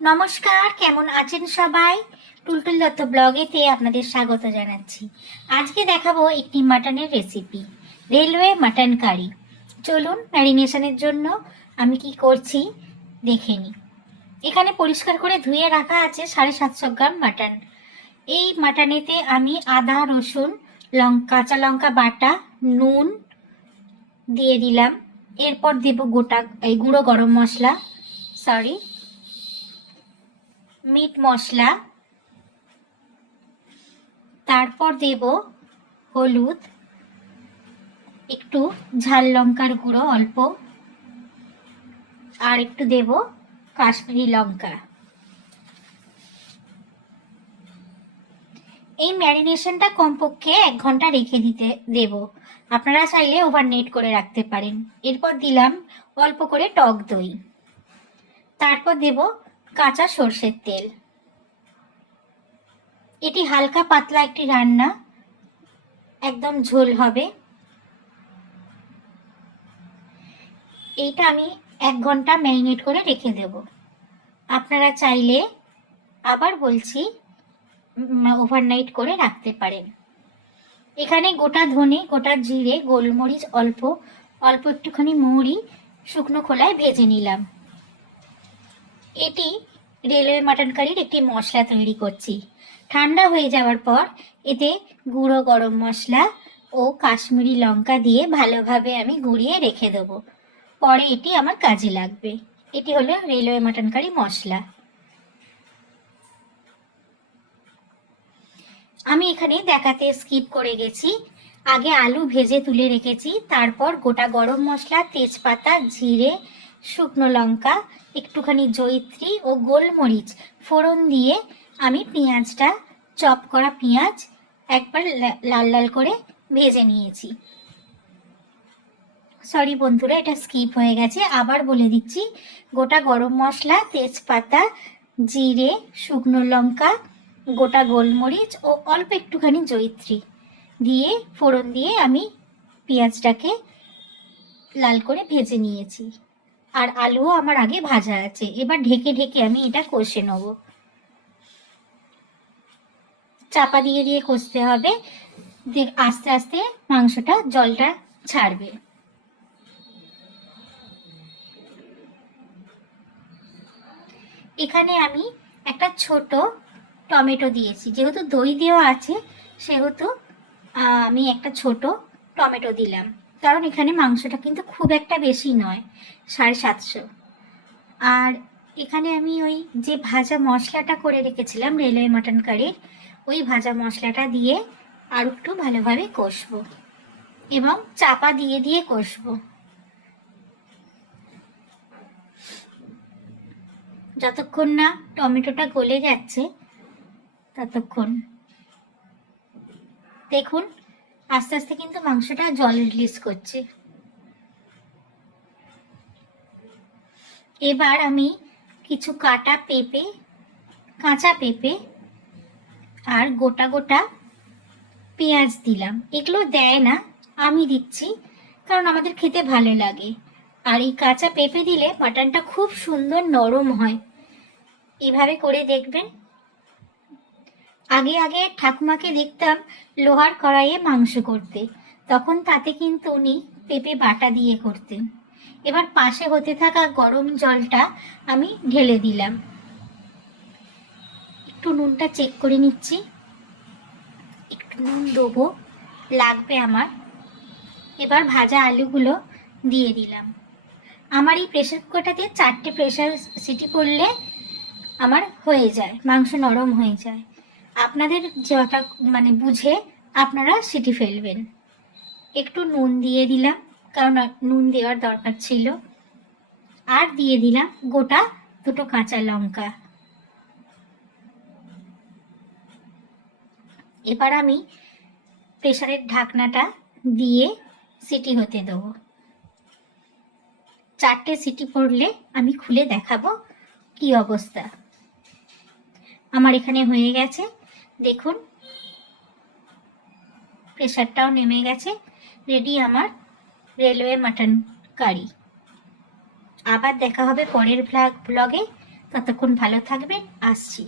নমস্কার, কেমন আছেন সবাই? টুলটুল দত্ত ব্লগেতে আপনাদের স্বাগত জানাচ্ছি। আজকে দেখাবো একটি মাটনের রেসিপি, রেলওয়ে মাটন কারি। চলুন ম্যারিনেশনের জন্য আমি কি করছি দেখে নিই। এখানে পরিষ্কার করে ধুয়ে রাখা আছে 750 গ্রাম মাটন। এই মাটনেতে আমি আদা, রসুন, কাঁচা লঙ্কা বাটা, নুন দিয়ে দিলাম। এরপর দেব গুঁড়ো গরম মশলা, মিট মশলা, তারপর দেব হলুদ, একটু ঝাল লঙ্কার গুঁড়ো অল্প, আর একটু দেব কাশ্মীরি লঙ্কা। এই ম্যারিনেশনটা কমপক্ষে 1 ঘন্টা রেখে দেব। আপনারা চাইলে ওভারনাইট করে রাখতে পারেন। এরপর দিলাম অল্প করে টক দই, তারপর দেব কাঁচা সর্ষের তেল। এটি হালকা পাতলা একটি রান্না, একদম ঝোল হবে। এইটা আমি 1 ঘন্টা ম্যারিনেট করে রেখে দেব। আপনারা চাইলে, আবার বলছি, ওভারনাইট করে রাখতে পারেন। এখানে গোটা ধনে, গোটা জিরে, গোলমরিচ অল্প অল্প একটুখানি মৌরি শুকনো খোলায় ভেজে নিলাম। এটি রেলওয়ে মাটন কারির একটি মশলা তৈরি করছি। ঠান্ডা হয়ে যাওয়ার পর এতে গুঁড়ো গরম মশলা ও কাশ্মীরি লঙ্কা দিয়ে ভালোভাবে আমি গুঁড়িয়ে রেখে দেবো। পরে এটি আমার কাজে লাগবে। এটি হলো রেলওয়ে মাটন কারি মশলা। আমি এখানে দেখাতে স্কিপ করে গেছি। আগে আলু ভেজে তুলে রেখেছি, তারপর গোটা গরম মশলা, তেজপাতা, জিরে, শুকনো লঙ্কা, একটুখানি জয়িত্রী ও গোলমরিচ ফোড়ন দিয়ে আমি পেঁয়াজটা, চপ করা পেঁয়াজ একবার লাল লাল করে ভেজে নিয়েছি। সরি বন্ধুরা, এটা স্কিপ হয়ে গেছে, আবার বলে দিচ্ছি। গোটা গরম মশলা, তেজপাতা, জিরে, শুকনো লঙ্কা, গোটা গোলমরিচ ও অল্প একটুখানি জয়িত্রী দিয়ে ফোড়ন দিয়ে আমি পেঁয়াজটাকে লাল করে ভেজে নিয়েছি। আর আলুও আমার আগে ভাজা আছে। এবার ঢেকে ঢেকে আমি এটা কষে নেব। চাপা দিয়ে দিয়ে কষতে হবে, আস্তে আস্তে মাংসটা জলটা ছাড়বে। এখানে আমি একটা ছোট টমেটো দিয়েছি, যেহেতু দই দেওয়া আছে সেহেতু আমি একটা ছোট টমেটো দিলাম, কারণ এখানে মাংসটা কিন্তু খুব একটা বেশি নয়, 750। আর এখানে আমি ওই যে ভাজা মশলাটা করে রেখেছিলাম রেলওয়ে মাটন কারির, ওই ভাজা মশলাটা দিয়ে আর একটু ভালোভাবে কষবো এবং চাপা দিয়ে দিয়ে কষবো যতক্ষণ না টমেটোটা গলে যাচ্ছে ততক্ষণ। দেখুন আস্তে আস্তে কিন্তু মাংসটা জল রিলিজ করছে। এবার আমি কিছু কাটা পেঁপে, কাঁচা পেঁপে আর গোটা গোটা পেঁয়াজ দিলাম। এগুলো দেয় না, আমি দিচ্ছি কারণ আমাদের খেতে ভালো লাগে। আর এই কাঁচা পেঁপে দিলে মাটনটা খুব সুন্দর নরম হয়। এভাবে করে দেখবেন। আগে আগে ঠাকুমাকে দেখতাম লোহার কড়াইয়ে মাংস করতে, তখন তাতে কিন্তু উনি পেঁপে বাটা দিয়ে করতেন। এবার পাশে হতে থাকা গরম জলটা আমি ঢেলে দিলাম। একটু নুনটা চেক করে নিচ্ছি, একটু নুন দেবো, লাগবে আমার। এবার ভাজা আলুগুলো দিয়ে দিলাম। আমার এই প্রেসার কুকারটাতে 4টে প্রেসার সিটি পড়লে আমার হয়ে যায়, মাংস নরম হয়ে যায়। আপনাদের যেটা বুঝে আপনারা সিটি ফেলবেন। একটু নুন দিয়ে দিলাম, কারণ নুন দেওয়ার দরকার ছিল। আর দিয়ে দিলাম গোটা 2টো কাঁচা লঙ্কা। এবার আমি প্রেসারের ঢাকনাটা দিয়ে সিটি হতে দেবো। 4টে সিটি পড়লে আমি খুলে দেখাবো কি অবস্থা। আমার এখানে হয়ে গেছে, দেখুন প্রেসারটাও নেমে গেছে। রেডি আমার রেলওয়ে মাটন কারি। আবার দেখা হবে পরের ব্লগে। ততক্ষণ ভালো থাকবেন, আসছি।